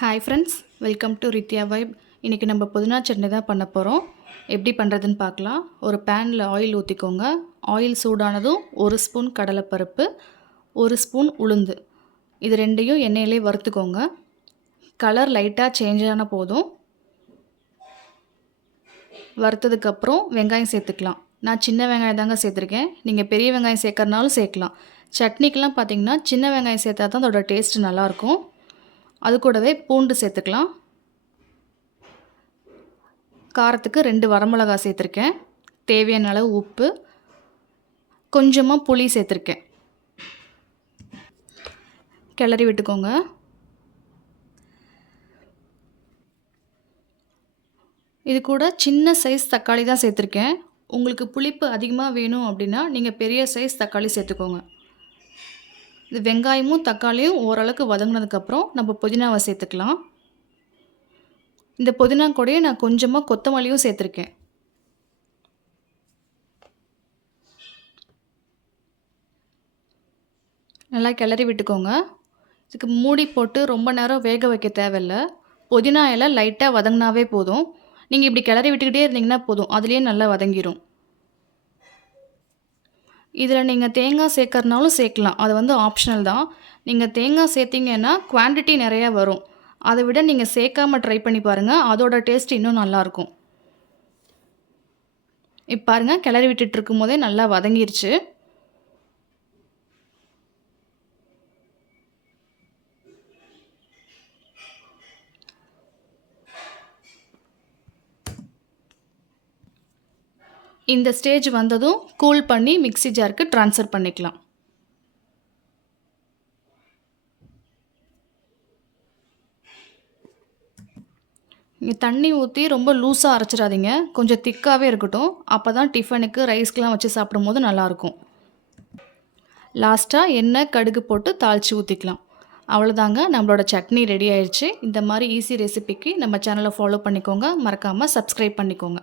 Hi friends, welcome to Rithya vibe. இன்றைக்கி நம்ம புதினா சட்னி தான் பண்ண போகிறோம். எப்படி பண்ணுறதுன்னு பார்க்கலாம். ஒரு பேனில் ஆயில் ஊற்றிக்கோங்க. ஆயில் சூடானதும் 1 ஸ்பூன் கடலைப்பருப்பு, 1 ஸ்பூன் உளுந்து, இது ரெண்டையும் எண்ணெயிலே வறுத்துக்கோங்க. கலர் லைட்டாக சேஞ்ச் ஆன போதும். வறுத்ததுக்கப்புறம் வெங்காயம் சேர்த்துக்கலாம். நான் சின்ன வெங்காயம் தாங்க சேர்த்துருக்கேன். நீங்கள் பெரிய வெங்காயம் சேர்க்கறனாலும் சேர்க்கலாம். சட்னிக்கெலாம் பார்த்திங்கன்னா சின்ன வெங்காயம் சேர்த்தா தான் அதோட டேஸ்ட்டு நல்லாயிருக்கும். அது கூடவே பூண்டு சேர்த்துக்கலாம். காரத்துக்கு 2 வரமிளகா சேர்த்துருக்கேன். தேவையான அளவு உப்பு, கொஞ்சமாக புளி சேர்த்துருக்கேன். கிளறி விட்டுக்கோங்க. இது கூட சின்ன சைஸ் தக்காளி தான் சேர்த்துருக்கேன். உங்களுக்கு புளிப்பு அதிகமாக வேணும் அப்படின்னா நீங்கள் பெரிய சைஸ் தக்காளி சேர்த்துக்கோங்க. இது வெங்காயமும் தக்காளியும் ஓரளவுக்கு வதங்கினதுக்கப்புறம் நம்ம புதினாவை சேர்த்துக்கலாம். இந்த புதினா கூடயே நான் கொஞ்சமாக கொத்தமல்லியும் சேர்த்துருக்கேன். நல்லா கிளறி விட்டுக்கோங்க. இதுக்கு மூடி போட்டு ரொம்ப நேரம் வேக வைக்க தேவையில்லை. புதினா இலை லைட்டாக வதங்கினாவே போதும். நீங்கள் இப்படி கிளறி விட்டுக்கிட்டே இருந்தீங்கன்னா போதும், அதுலேயே நல்லா வதங்கிடும். இதில் நீங்கள் தேங்காய் சேர்க்கறனாலும் சேர்க்கலாம். அது ஆப்ஷனல் தான். நீங்கள் தேங்காய் சேர்த்திங்கன்னா குவான்டிட்டி நிறையா வரும். அதை விட நீங்கள் சேர்க்காமல் ட்ரை பண்ணி பாருங்கள். அதோட டேஸ்ட் இன்னும் நல்லாயிருக்கும். இப்போ பாருங்கள், கிளறி விட்டுட்டு இருக்கும் போதே நல்லா வதங்கிருச்சு. இந்த ஸ்டேஜ் வந்ததும் கூல் பண்ணி மிக்ஸி ஜாருக்கு ட்ரான்ஸ்ஃபர் பண்ணிக்கலாம். நீங்கள் தண்ணி ஊற்றி ரொம்ப லூஸாக அரைச்சிடாதீங்க. கொஞ்சம் திக்காகவே இருக்கட்டும். அப்போ தான் டிஃபனுக்கு ரைஸ்க்கெலாம் வச்சு சாப்பிடும்போது நல்லாயிருக்கும். லாஸ்ட்டாக எண்ணெய் கடுகு போட்டு தாளித்து ஊற்றிக்கலாம். அவ்வளோதாங்க, நம்மளோட சட்னி ரெடி ஆயிடுச்சு. இந்த மாதிரி ஈஸி ரெசிபிக்கு நம்ம சேனலை ஃபாலோ பண்ணிக்கோங்க. மறக்காமல் சப்ஸ்கிரைப் பண்ணிக்கோங்க.